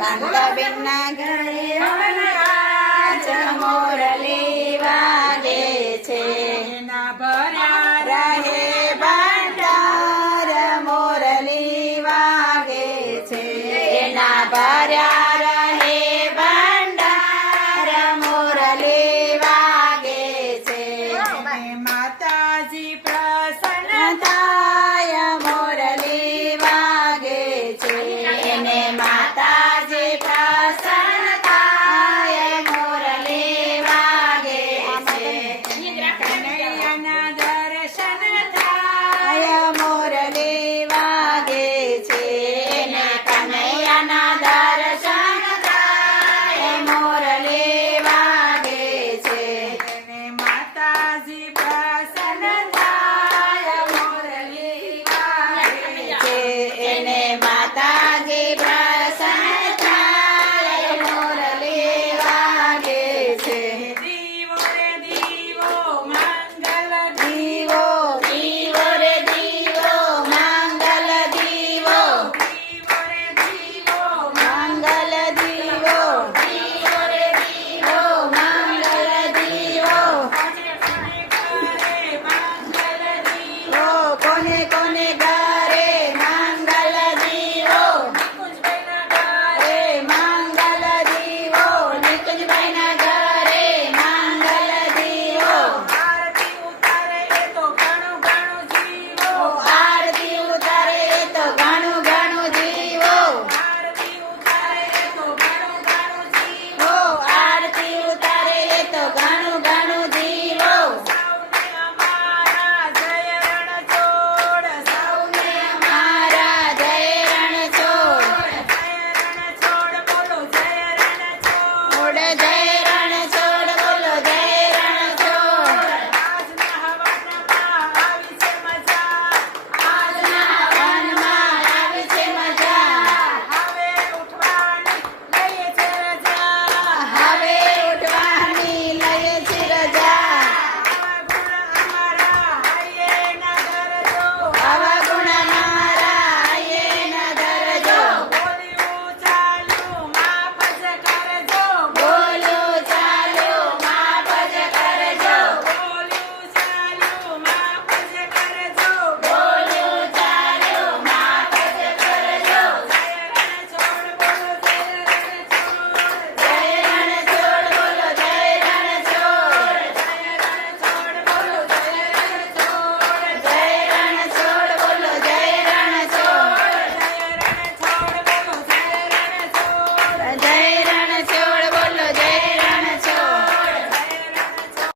કાંતાબેનના ઘરે આજ મોરલી વાગે છે. એના ભર્યા રહે ભંડાર મોરલી વાગે છે. એના ભર્યા રહે ભંડાર મોરલી વાગે છે. એને માતાજી પ્રસન્ન થાય મોરલી વાગે છે. એને માતાજી પ્રસન્ન થાય મોરલી વાગે છે. કનૈયાના દર્શન થાય. થાય મોરલી વાગે છે. એને કનૈયાના દર્શન થાય મોરલી વાગે છે. એને માતાજી પ્રસન્ન થાય મોરલી વાગે છે. એને માતાજી પ્રસન્ન થાય મોરલી વાગે છે. દીવો રે દીવો મંગલ દીવો દીવો રે દીવો મંગલ દીવો દીવો રે દીવો મંગલ દીવો દીવો રે દીવો મંગલ દીવો કોને કોને ઘરે મંગલ દીવો ઓ કોને કોને ઘરે મંગલ દીવો નિકુંજભાઈના ઘરે મંગલ દીવો આરતી ઉતારે એ તો ઘણું ઘણું જીવો આરતી ઉતારે તો ઘણું ઘણું જીવો આરતી ઉતારે એ તો ઘણું ઘણું જીવો ઓ આરતી ઉતારે તો ઘણું ઘણું જીવો સૌને અમારા જય રણછોડ સૌને અમારા જય રણછોડ જય રણછોડ બોલો જય રણછોડ ઓડ જય